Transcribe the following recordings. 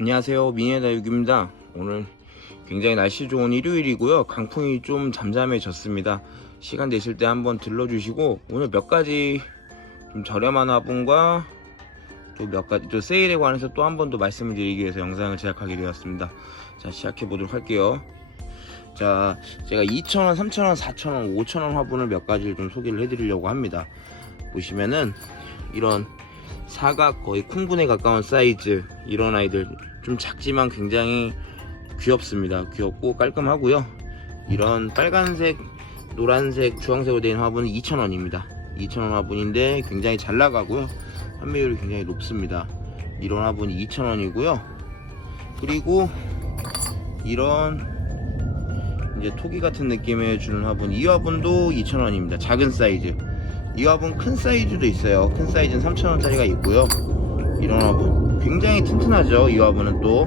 안녕하세요. 미니다육입니다. 오늘 굉장히 날씨 좋은 일요일이고요. 강풍이 좀 잠잠해졌습니다. 시간 되실 때 한번 들러주시고 오늘 몇 가지 좀 저렴한 화분과 또 몇 가지 또 세일에 관해서 또 한 번 더 말씀을 드리기 위해서 영상을 제작하게 되었습니다. 자 시작해 보도록 할게요. 자 제가 2,000원, 3,000원, 4,000원, 5,000원 화분을 몇 가지를 좀 소개를 해드리려고 합니다. 보시면은 이런 사각 거의 쿵분에 가까운 사이즈 이런 아이들 좀 작지만 굉장히 귀엽습니다. 귀엽고 깔끔하고요. 이런 빨간색 노란색 주황색으로 있는 화분은 2,000원입니다. 2,000원 화분인데 굉장히 잘 나가고요. 판매율이 굉장히 높습니다. 이런 화분이 2,000원이고요. 그리고 이런 이제 토기 같은 느낌의 주는 화분 이 화분도 2,000원입니다. 작은 사이즈 이 화분 큰 사이즈도 있어요. 큰 사이즈는 3,000원짜리가 있고요. 이런 화분 굉장히 튼튼하죠 이 화분은 또.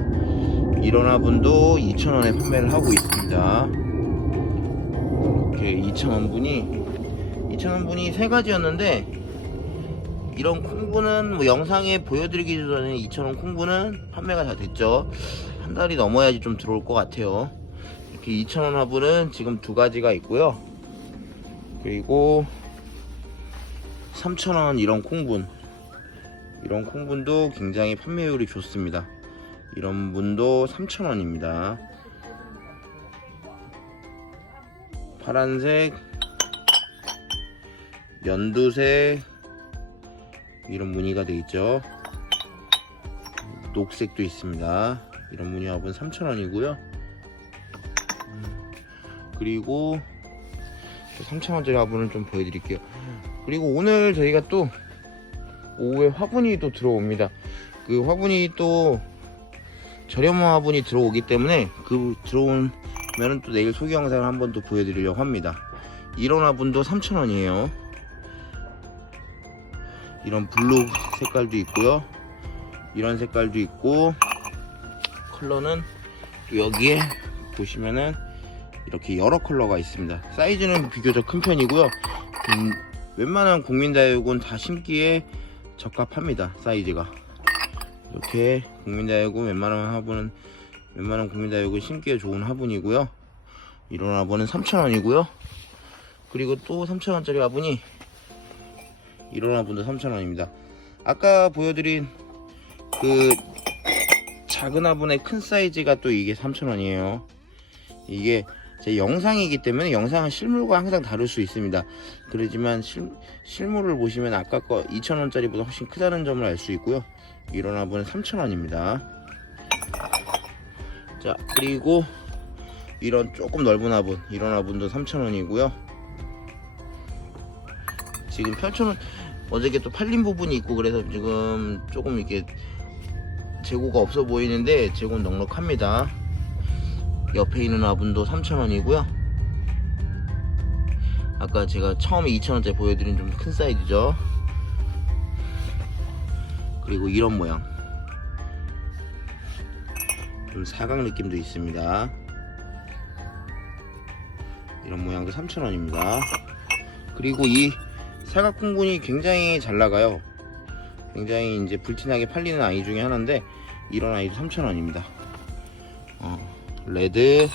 이런 화분도 2,000원에 판매를 하고 있습니다. 이렇게 2,000원 분이 2,000원 분이 세 가지였는데 이런 콩분은 뭐 영상에 보여드리기 전에 2,000원 콩분은 판매가 다 됐죠. 한 달이 넘어야지 좀 들어올 것 같아요. 이렇게 2,000원 화분은 지금 두 가지가 있고요. 그리고 3,000원 이런 콩분. 이런 콩분도 굉장히 판매율이 좋습니다. 이런 분도 3,000원입니다. 파란색 연두색 이런 무늬가 되어 있죠. 녹색도 있습니다. 이런 무늬 화분 3,000원이고요. 그리고 3,000원짜리 화분을 좀 보여드릴게요 그리고 오늘 저희가 또 오후에 화분이 또 들어옵니다. 그 화분이 또 저렴한 화분이 들어오기 때문에 그 들어오면은 또 내일 소개 영상을 한번 또 보여드리려고 합니다. 이런 화분도 3,000원이에요. 이런 블루 색깔도 있고요. 이런 색깔도 있고 컬러는 또 여기에 보시면은 이렇게 여러 컬러가 있습니다. 사이즈는 비교적 큰 편이고요. 음, 웬만한 국민다육은 다 심기에 적합합니다 사이즈가. 이렇게 국민다육은 웬만한 화분은 웬만한 국민다육은 심기에 좋은 화분이고요. 이런 화분은 3,000원이고요. 그리고 또 3,000원짜리 화분이 이런 화분도 3,000원입니다. 아까 보여드린 그 작은 화분의 큰 사이즈가 또 이게 3,000원이에요. 이게 제 영상이기 때문에 영상은 실물과 항상 다를 수 있습니다. 그러지만 실, 실물을 보시면 아까 거 2,000원짜리보다 훨씬 크다는 점을 알 수 있고요. 화분은 3,000원입니다. 자, 그리고 이런 조금 넓은 화분, 이런 화분도 3,000원이고요. 지금 펼쳐놓은 어저께 또 팔린 부분이 있고 그래서 지금 조금 이렇게 재고가 없어 보이는데 재고는 넉넉합니다. 옆에 있는 화분도 3,000원이고요. 아까 제가 처음에 2,000원짜리 보여드린 좀 큰 사이즈죠. 그리고 이런 모양. 좀 사각 느낌도 있습니다. 이런 모양도 3,000원입니다. 그리고 이 사각 콩분이 굉장히 잘 나가요. 굉장히 이제 불티나게 팔리는 아이 중에 하나인데 이런 아이도 3,000원입니다. 어. 레드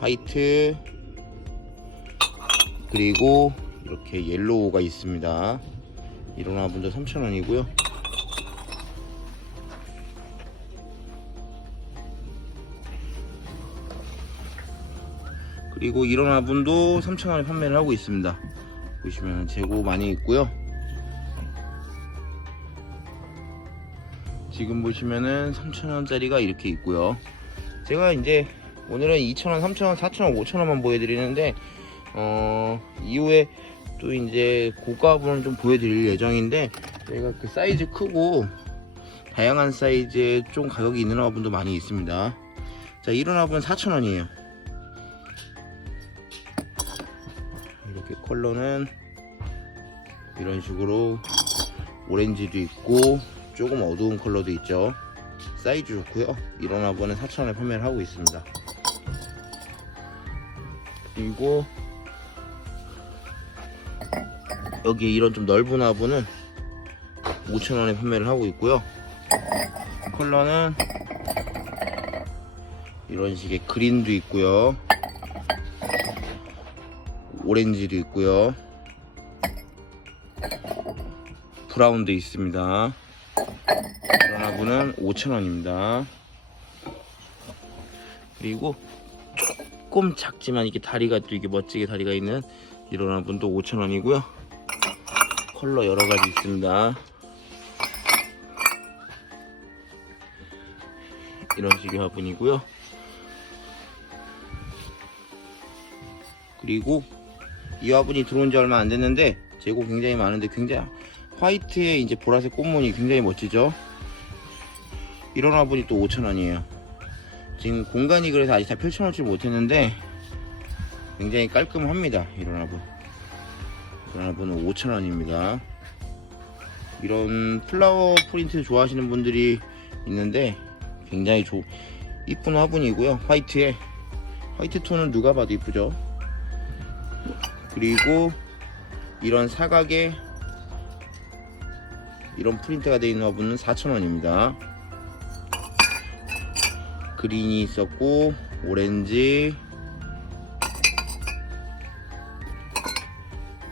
화이트 그리고 이렇게 옐로우가 있습니다. 이런 화분도 3,000원이고요. 그리고 이런 화분도 3,000원에 판매를 하고 있습니다. 보시면 재고 많이 있고요 지금 보시면은 3,000원짜리가 이렇게 있고요. 제가 이제 오늘은 2,000원, 3,000원, 4,000원, 5,000원만 보여드리는데 어 이후에 또 이제 고가분을 좀 보여드릴 예정인데 저희가 그 사이즈 크고 다양한 사이즈에 좀 가격이 있는 화분도 많이 있습니다. 자 이런 화분 4,000원이에요. 이렇게 컬러는 이런 식으로 오렌지도 있고 조금 어두운 컬러도 있죠 사이즈 좋고요 이런 화분은 4,000원에 판매를 하고 있습니다 그리고 여기 이런 좀 넓은 화분은 5,000원에 판매를 하고 있고요 컬러는 이런 식의 그린도 있고요. 오렌지도 있고요. 브라운도 있습니다. 화분은 5,000원입니다. 그리고 조금 작지만 이게 다리가 또 이게 멋지게 다리가 있는 이런 화분도 5,000원이고요. 컬러 여러 가지 있습니다. 이런 식의 화분이고요. 그리고 이 화분이 들어온 지 얼마 안 됐는데 재고 굉장히 많은데 굉장히 화이트에 이제 보라색 꽃무늬 굉장히 멋지죠. 이런 화분이 또 5,000원이에요. 지금 공간이 그래서 아직 다 펼쳐놓지 못했는데 굉장히 깔끔합니다. 이런 화분. 이런 화분은 5,000원입니다. 이런 플라워 프린트 좋아하시는 분들이 있는데 굉장히 조, 이쁜 화분이고요. 화이트에 화이트 톤은 누가 봐도 이쁘죠. 그리고 이런 사각에 이런 프린트가 되어 있는 화분은 4,000원입니다. 그린이 있었고 오렌지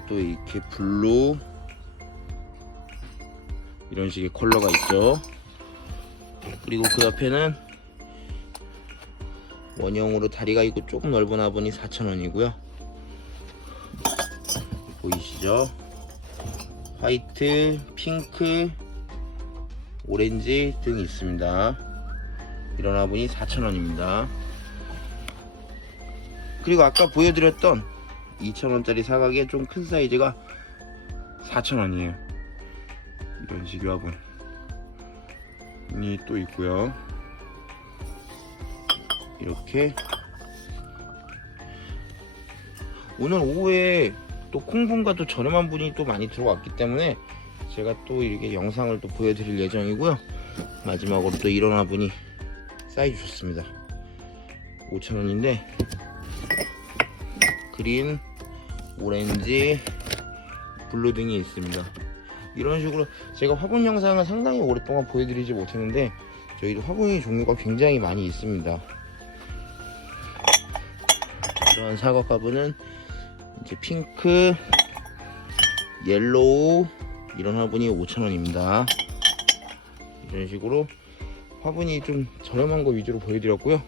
또 이렇게 블루 이런 식의 컬러가 있죠. 그리고 그 옆에는 원형으로 다리가 있고 조금 넓은 화분이 4,000원이고요. 보이시죠? 화이트, 핑크, 오렌지 등이 있습니다. 이런 화분이 4,000원입니다. 그리고 아까 보여드렸던 2,000원짜리 사각의 좀 큰 사이즈가 4,000원이에요. 이런 식의 화분이 또 있고요. 이렇게 오늘 오후에 또 콩분과 또 저렴한 분이 또 많이 들어왔기 때문에 제가 또 이렇게 영상을 또 보여드릴 예정이고요. 마지막으로 또 이런 화분이 사이즈 좋습니다. 5,000원인데 그린, 오렌지, 블루 등이 있습니다. 이런 식으로 제가 화분 영상을 상당히 오랫동안 보여드리지 못했는데 저희도 화분이 종류가 굉장히 많이 있습니다. 이런 사각 화분은 이제 핑크, 옐로우 이런 화분이 5,000원입니다. 이런 식으로 화분이 좀 저렴한 거 위주로 보여드렸고요.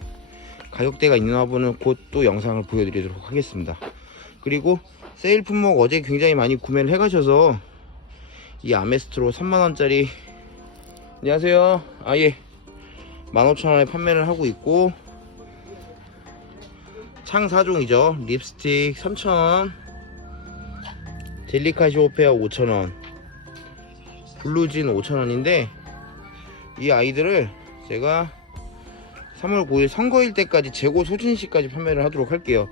가격대가 있는 화분은 곧 또 영상을 보여드리도록 하겠습니다. 그리고 세일 품목 어제 굉장히 많이 구매를 해가셔서 이 아메스트로 3만원짜리 안녕하세요. 아 예. 15,000원에 판매를 하고 있고 창 4종이죠. 립스틱 3,000원 델리카시 오페아 5,000원 블루진 5,000원인데 이 아이들을 제가 3월 9일 선거일 때까지 재고 소진 시까지 판매를 하도록 할게요.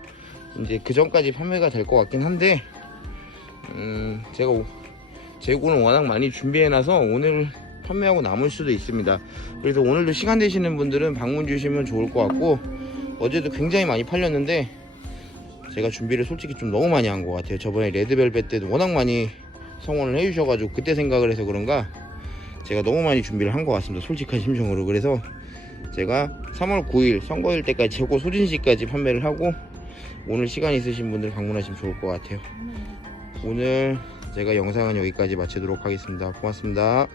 이제 그 전까지 판매가 될 것 같긴 한데, 음, 제가 오- 재고는 워낙 많이 준비해놔서 오늘 판매하고 남을 수도 있습니다. 그래서 오늘도 시간 되시는 분들은 방문 주시면 좋을 것 같고, 어제도 굉장히 많이 팔렸는데, 제가 준비를 솔직히 좀 너무 많이 한 것 같아요. 저번에 레드벨벳 때도 워낙 많이 성원을 해주셔가지고 그때 생각을 해서 그런가 제가 너무 많이 준비를 한 것 같습니다. 솔직한 심정으로. 그래서 제가 3월 9일 선거일 때까지 재고 소진시까지 판매를 하고 오늘 시간 있으신 분들 방문하시면 좋을 것 같아요. 오늘 제가 영상은 여기까지 마치도록 하겠습니다. 고맙습니다.